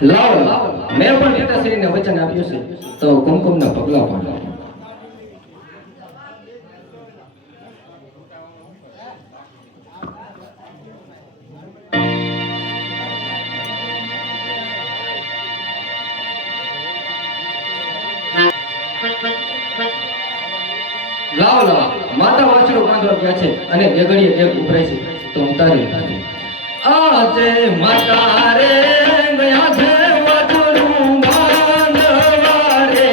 લાવો મેં પણ પિતાશ્રીને વચન આપ્યું છે તો કુમકુમના પગલા પાડો. લાવો માતા વાછડો બાંધવા ગયા છે અને બે ઘડીએ એક ઉભરાય છે તો ઉતારી આજે માતા રે ગયા છે વાછડું બાંધવા રે.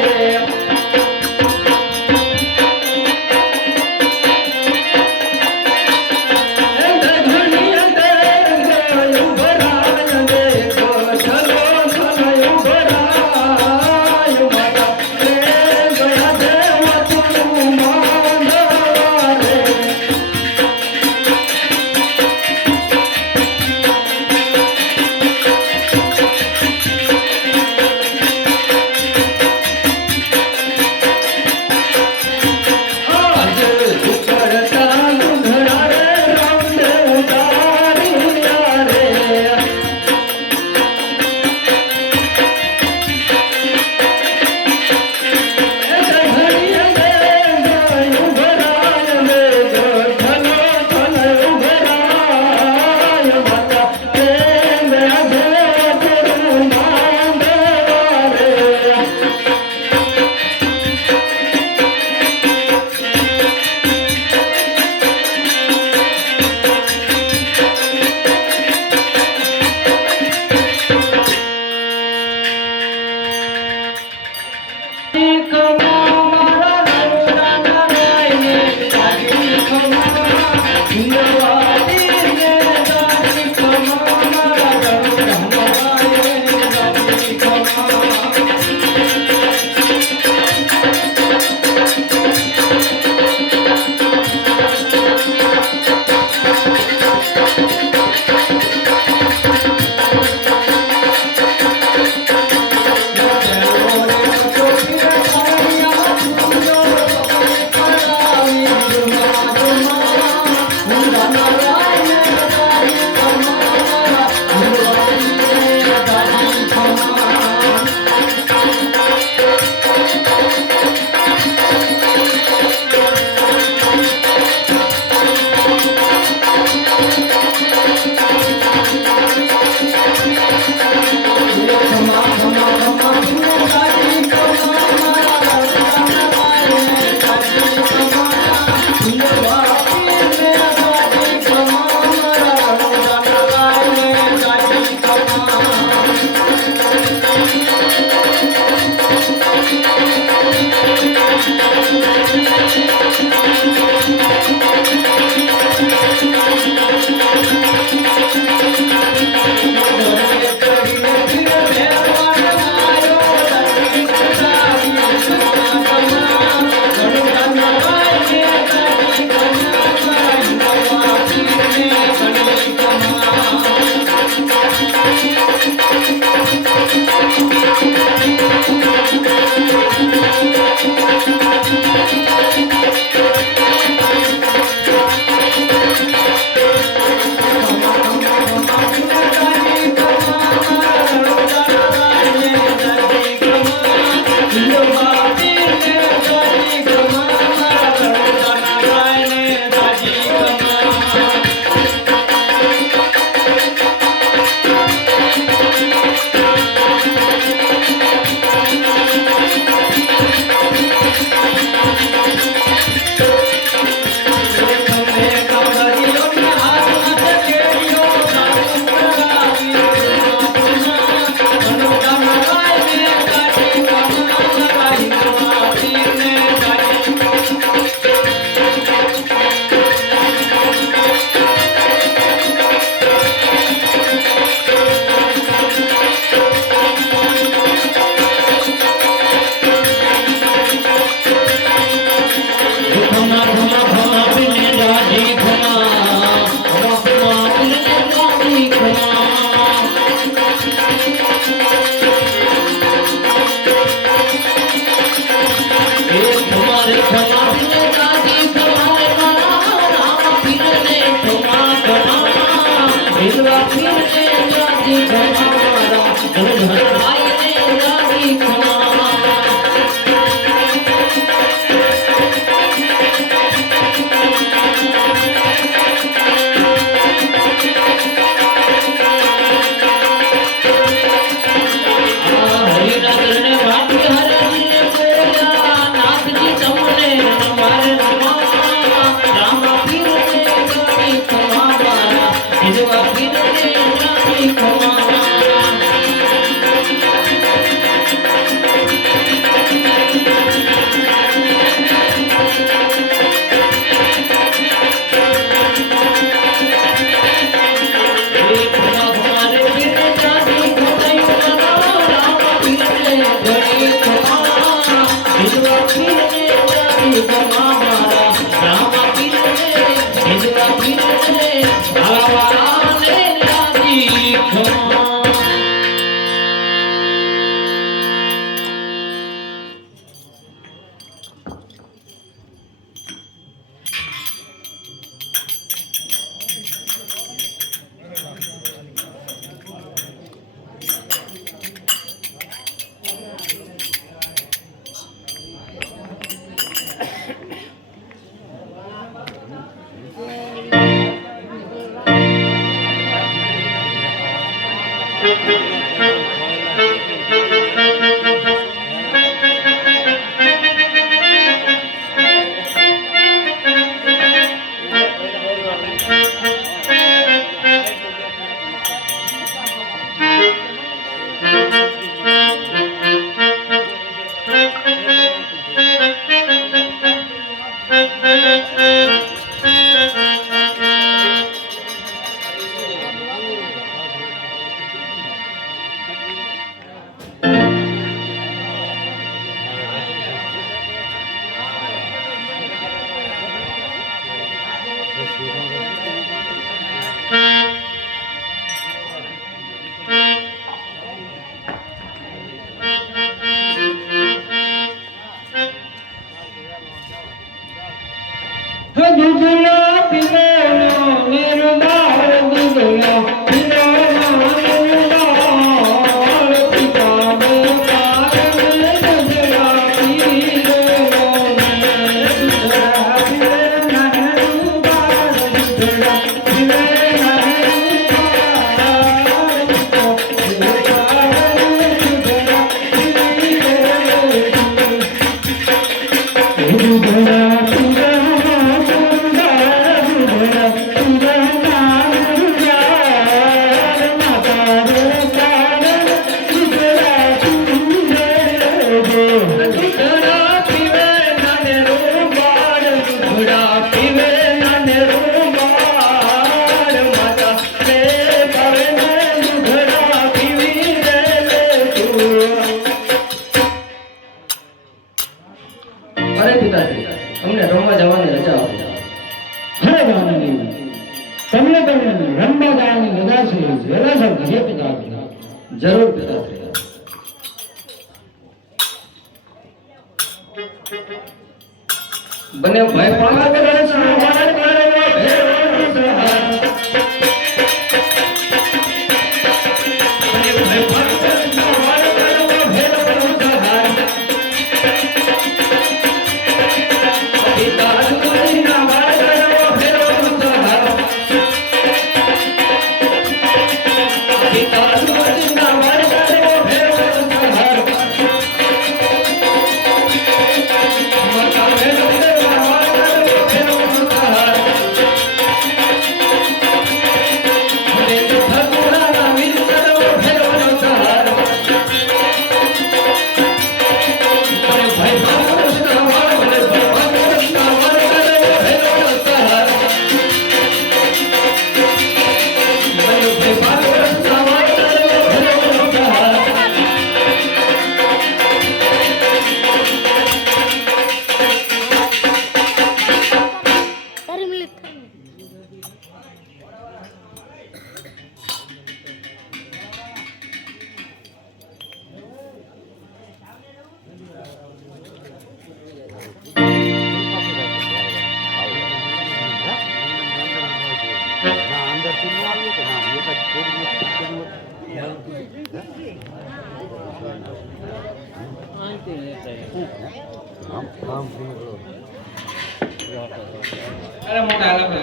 Hallelujah. જરૂર પિતાશ્રી. બંને ભાઈ પાળા કરે અરે મોટા આલા પર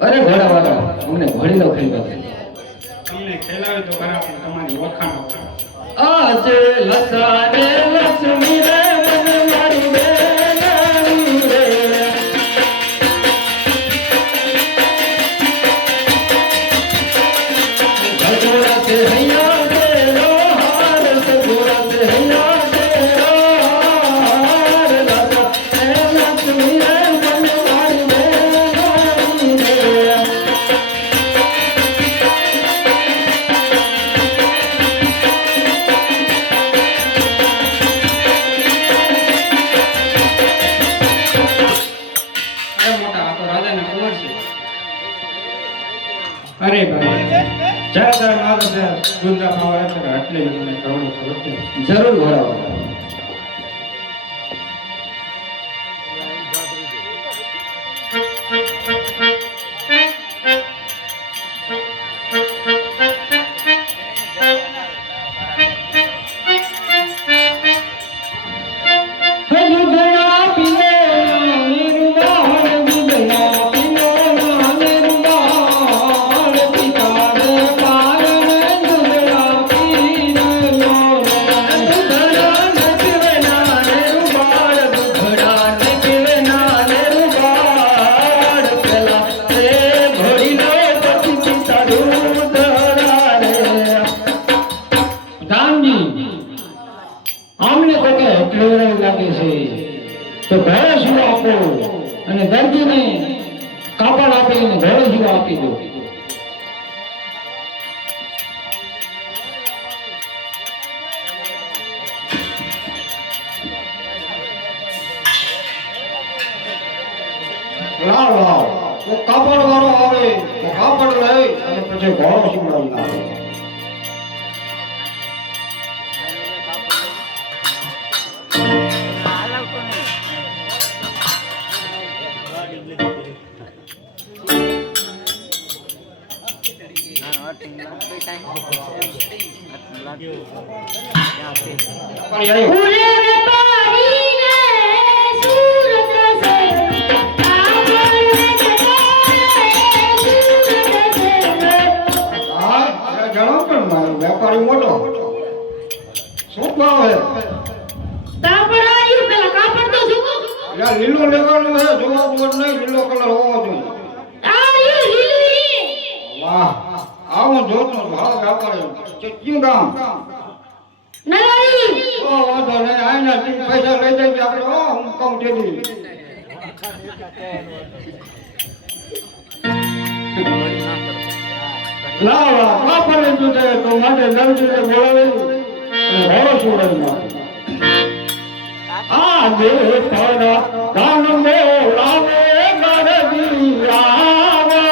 અરે ઘોડા વાળા અમને ઘોડી લો ખેલવા તમને ખેલાવે તો ખરા પણ તમારી ઓળખાણ આજે લસાને લક્ષ્મી રે મન મારી બેનારી રે સગુણા સે હૈયા તેરો હાર સગુણા સે હૈયા તેરો હાર લસાને લક્ષ્મી રે મન મારી બેનારી રે અરે ભાઈ ચાદર માદર ગુંદા ખાવા એટલે આટલે મને કરોડો ખબર છે જરૂર ઘોડા તો ઘરે શું આપો અને દર્દીને કાપડ આપીને ઘરે શું આપી દો લાવ લાવ તો કાપડ વાળો આવે તો કાપડ લઈ અને પછી ઘોડો સીવડાવી લાવે વેપારી મોટો શું ભાવ હે લીલો લેવાનું હે જોવા જોવા નહીં લીલો કલર હોવો જોઈએ વાહ આવું જોતો ભાવ વેપારી ક્યું ગામ વાંધો નહીં આના પૈસા લઈ જઈએ આપણે હું કમ ટેલી લાવ લાવ કાપડ લીધું છે તો માટે નવજીને બોલાવી ઘોડો સુવડાવી આજે તારા ગાન બોલાવે ગરબી આવે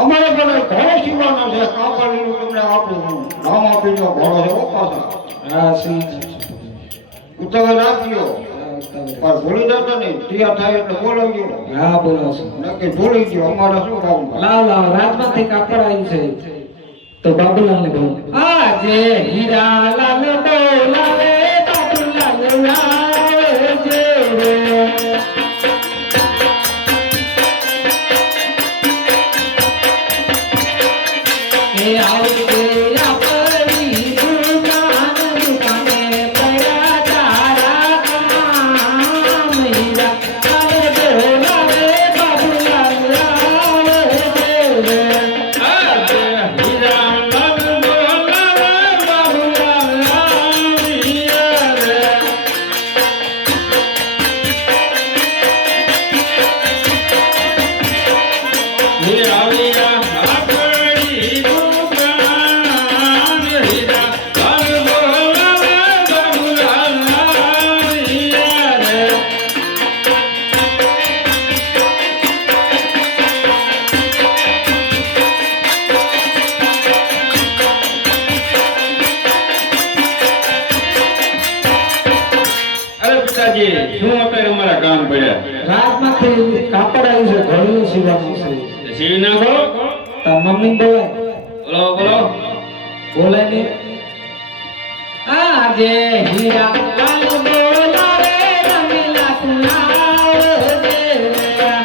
અમારે ઘરે ઘોડો સીવવાનો છે કાપડનું તમને આપું નામ આપી દો ઘોડો છે પાછા હા ઉતાવળ રાખજો પણ ભૂલી જતો નહીં તૈયાર થાય એટલે બોલાવજો હા બોલાવશો નક્કી ભૂલી ગયો અમારે શું કામ લાવ લાવ રાજમાંથી કાપડ આવી છે તો બાબુલાલ ને કહું આજે હીરા લાલ બોલાવે બાબુલાલ આવે છે રે માતાજી શું અત્યારે અમારા કામ પડ્યા રાતમાંથી કાપડ આવ્યું છે ઘોડીઓ સીવાનું છે સીવી નાખો તાર મમ્મી બોલાય બોલો બોલો બોલાય ને આજે હીરા લાલ બોલાવે રમીલા કુલાવ દેવા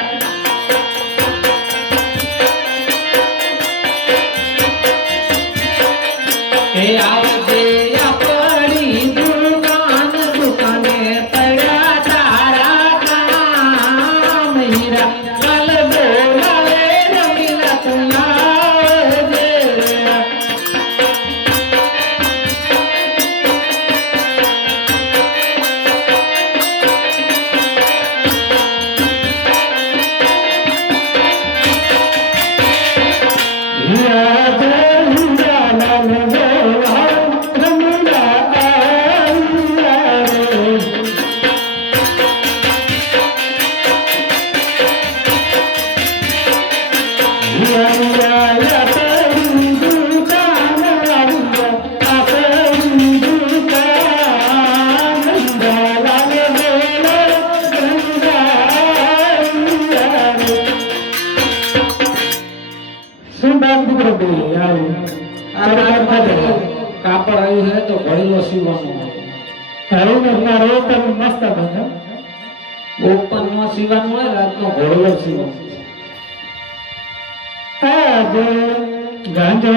એ આવજે આપણી દુકાને પડ્યા તારા કામ હીરા લાલ બોલાવે રમીલા કુલાવ દેવા કાપડ આવ્યું છે તો ઘડીલો સીવાનું મસ્ત ઓપન નો સીવાનું હોય રાતનો ઘોડલો સીવાનું ગાંજો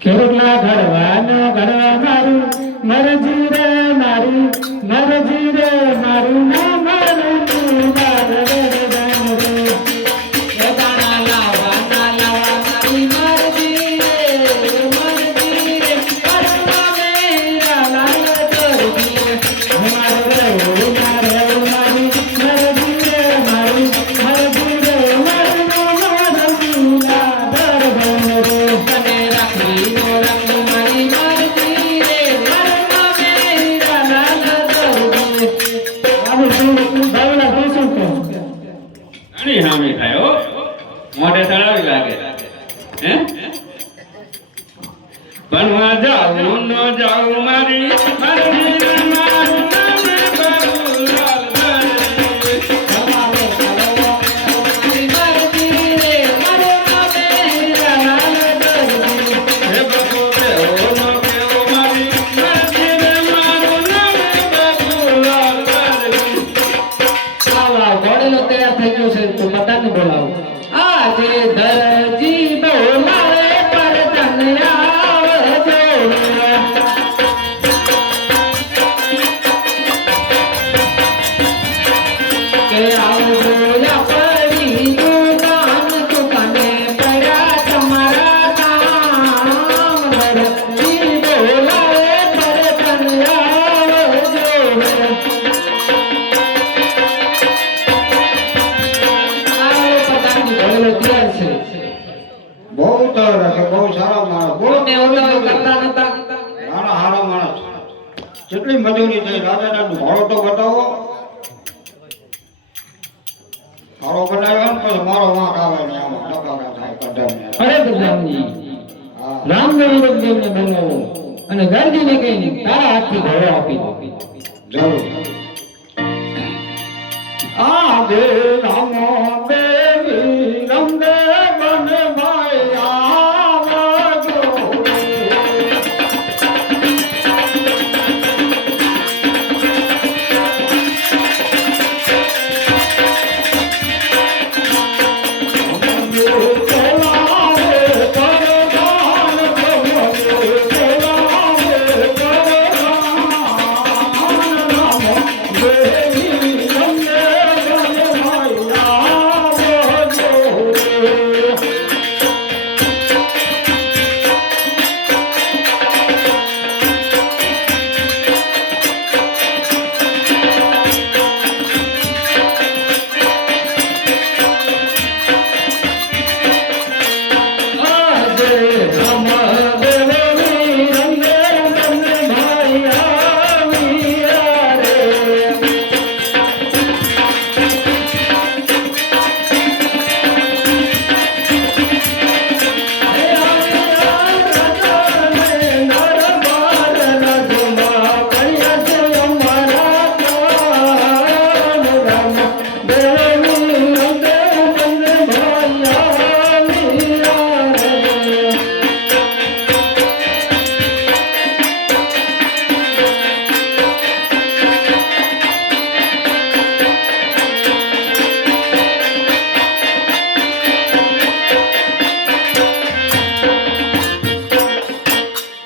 ખેડૂતના ઘડવાનો ઘડવા મારું મરજી રે મારી મરજી રે મારું ના મારું તું બાર રે દાન રે દાણા લાવા મારી મરજી રે પરમા મેરા લાલ તોરજી મારે રે મારે મારી મરજી રે મારી મરજી રે મારું મારું લા દર બન રે તને રાખી નો રંગ મારી મરજી રે પરમા મેરા લાલ તોરજી આવું શું ભાવના શું કહો ઘણી હામી થાય હો મોઢે તળાવી લાગે હે ભણવા જાઉં ન જાઉં મારી મારી મારું નામ બાબુલાલ દરજી. તમારે કલવો મારી મરજી રે મારો નામે હીરાલાલ દરજી. હે બાપુ કેવો ન કેવો મારી મરજી રે મારું નામ બાબુલાલ દરજી. લાવ ઘોડેલો તૈયાર થઈ ગયો છે તો બધાને બોલાવો. આજે દરજી બોલાવે પર તને આવજો. કે આવજો પડી દુકાન દુકાને પડ્યા તમારા કામ. દરજી બોલાવે પર તને આવજો. બહુ ઉતાવળ રાખે, બહુ સારા માણસ. બહુ નાના હારા માણસ. કેટલી મજૂરી થઈ રાજાનું ભાડો તો બતાવો. ભાડો બનાવ્યો ને પછી મારો વાંક આવે ને આમાં ટકાકા થાય કઢાઈને. અરે બલરામજી, હા. રામદેવ દેવને બનાવો અને ગરજીને કહીને તારા હાથથી ઘોડો આપી દો. જરૂર. આજે રામો દેવી રંગે બન ભાઈ આવજો.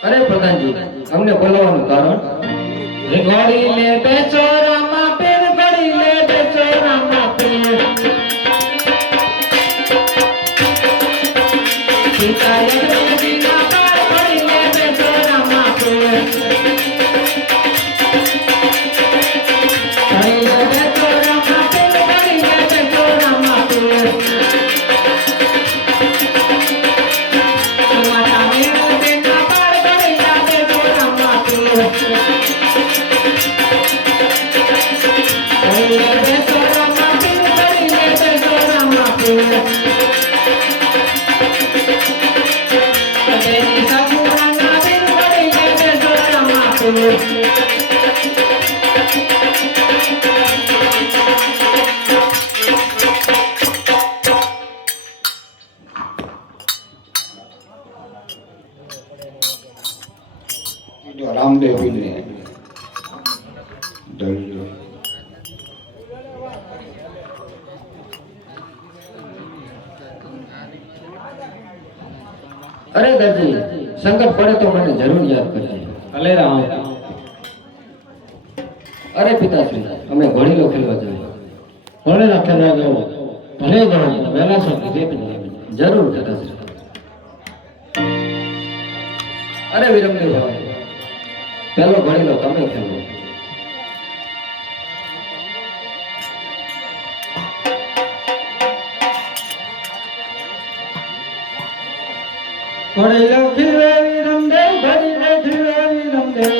અરે પ્રધાનજી, અમને બોલાવવાનું કારણ? ઘોડી લે બેચો રામા પીર, ઘોડી લે બેચો રામા પીર. સીતા યજ્ઞના પાર, ઘોડી લે બેચો રામા પીર. ઘોડી લે બેચો રામા પીર, ઘોડી લે બેચો રામા પીર. માતા મેરો બેટા પાર, ઘોડી લે બેચો રામા પીર. ઘોડી લે બેચો રામા પીર, ઘોડી લે બેચો રામા પીર. કદેની સપુરાના પીર, ઘોડી લે બેચો રામા પીર. કીધું રામદેવજીને દરજી. અરે દરજી, સંકટ પડે તો મને જરૂર યાદ કરજે. ભલે રામ. અરે પિતાશ્રી, અમે ઘોડીલો ખેલવા જઈએ. ભલે રાખેલા ગયો. ભલે ગયો વહેલા સુધી દેખ જરૂર પિતાશ્રી. અરે વિરમદેવ ભાઈ, પહેલો ઘોડીલો તમે ખેલો. ઘોડીલો ખીલે વિરમદેવ, ઘોડીલો ખીલે વિરમદેવ.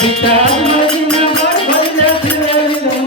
પિતા નદીના ઘર ઘોડીલો ખીલે વિરમદેવ.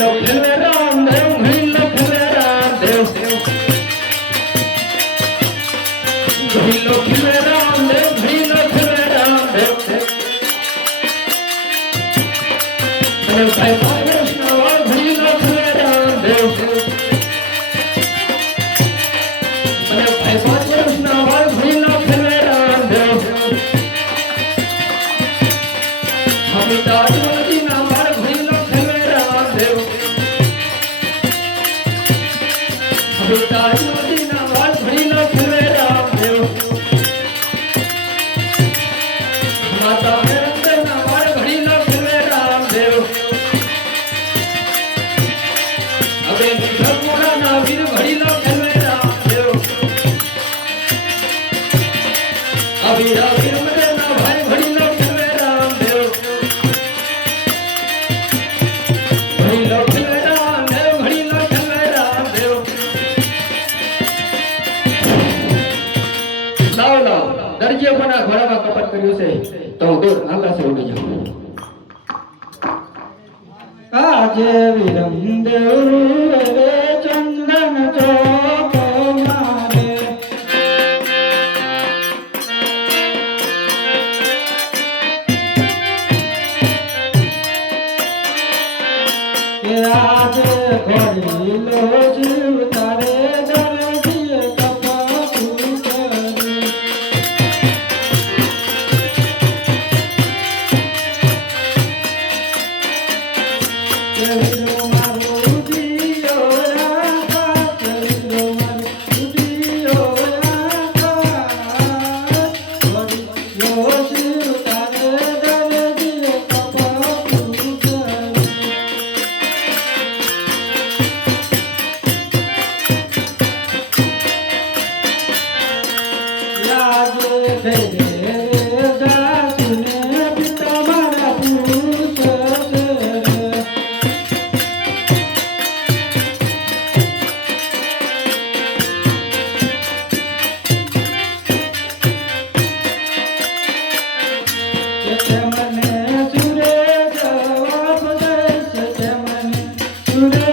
લો ખેલવે રામદેવ ઘણી લો ખેલવે રામદેવ ઘણી લો ખેલવે રામદેવ ઘણી લો ખેલવે રામદેવ અને ભાઈ કૃષ્ણ વાળ ઘણી લો ખેલવે રામદેવ અને ભાઈ કૃષ્ણ વાળ ઘણી લો ખેલવે રામદેવ હમીતા નદી ના વાળ ઘણી લો ખેલવે રામદેવ હમીતા નદી ના વાળ ઘણી લો ખેલવે રામદેવ માતા મેરંદર ના વાળ ઘણી લો ખેલવે રામદેવ હવે ભગવાન ના વીર ઘણી લો ખેલવે રામદેવ અવીરા વીર મને ના ભાઈ ઘણી લો ખેલવે રામદેવ ઘણી લો ખેલવે રામદેવ ઘણી લો ખેલવે રામદેવ લાવ લાવ દરજીએ પણ આ ઘોડામાં કપટ કર્યું છે તો હું દૂર આકાશે ઉડી જાઉં આજે વિરમ દેવ રે ચંદન ચોક મારે કે આજે ઘડી લો જીવ તારે દરજીએ કપટ કરી ચલો મારું દિયો રાખા ચલો મારું દિયો રાખા ઘડી લો જીવ તારે દરજીએ કપટ કરી લાગે ભેરે રે જાસુને પિતા મારા પુરુષ છે તે મને સુરે જવાબ દે છે તે મને સુરે